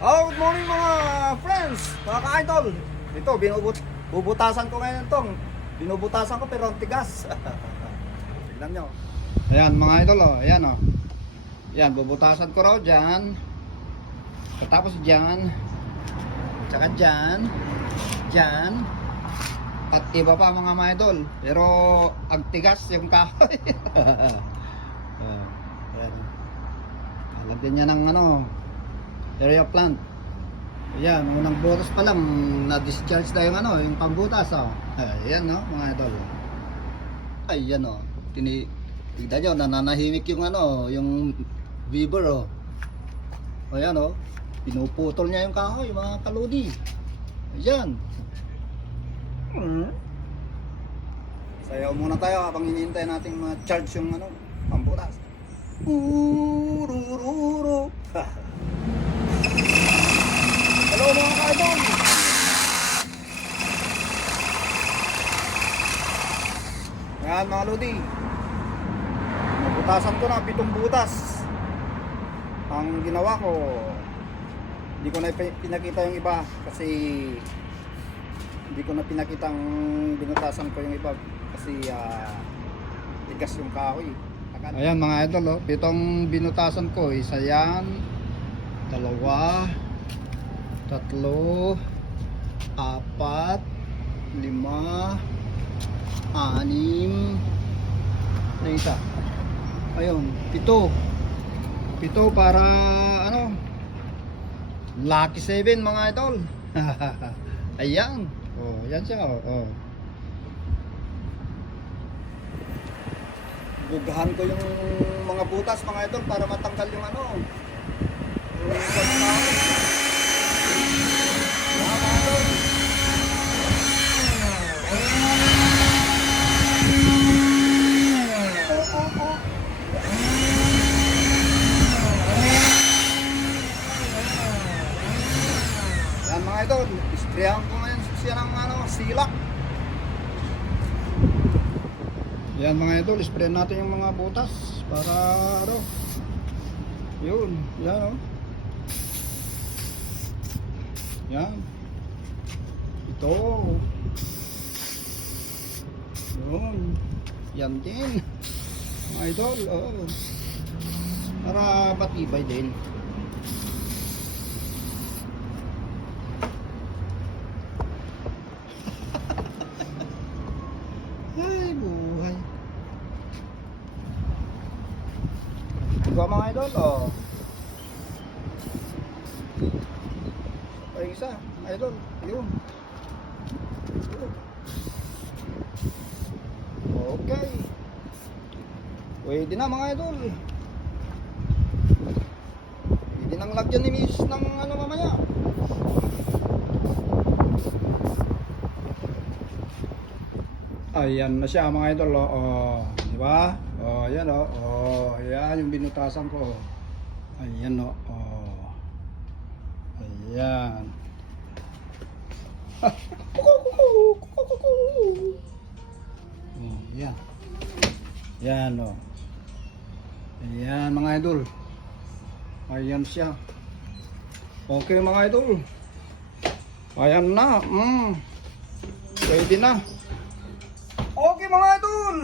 Good morning mga friends, mga ka-idol. Ito, bubutasan ko ngayon itong. Binubutasan ko pero ang tigas. Tignan nyo. Ayan mga idol, oh. Ayan, oh. Ayan, bubutasan ko raw dyan. Tapos dyan. Tsaka dyan. Dyan. At iba pa mga idol. Pero ang tigas yung kahoy. Ayan. Alam din niya ng ano, area plant. Ayan, unang butas pa lang na-discharge na yung ano, yung pambutas, oh. Ayan, no, mga idol. Ayan, oh. Tignan nyo, nananahimik yung ano, yung weaver, oh. Ayan, oh. Pinuputol niya yung kahoy, mga kaludi. Ayan. Sayaw muna tayo habang hinihintay natin ma-charge yung ano, pambutas. Urururu. Hello mga ka-idol. Yan mga lodi. Nabutasan ko na 7 butas. Ang ginawa ko, hindi ko na pinakita yung iba kasi hindi ko na pinakita ang binutasan ko yung iba kasi tigas yung kahoy. Ayan mga idol, oh, 7 binutasan ko. Isa yan, 2, 3, 4, 5, 6, 6, na isa. Ayun, 7 para ano, lucky 7 mga idol. Ayan, oh, yan siya, oh. Bugahan ko yung mga butas mga idol para matanggal yung ano, yung yan mga idol, isprayan ko ngayon siya ng ano, silak. Yan mga idol, spray natin yung mga butas para ano. Yun, yan, oh. Yan. Ito. Yun. Yan din. Mga idol, oh. Para matibay din. Ay, buhay. Diba mga idol, oh. Ay, isa, idol, yun. Okay. Pwede na mga idol. Pwede nang lagyan ni Miss ng ano mamaya. Ayan na siya mga idol, oh. Di ba? Oh, ayan, oh. Oh, ayan yung binutasan ko. Ayan, oh. Oh. Ayan. Oh, ayan. Ayan, oh. Ayan mga idol. Ayan siya. Okay mga idol. Ayan na. Pwede na. Okay mga idol.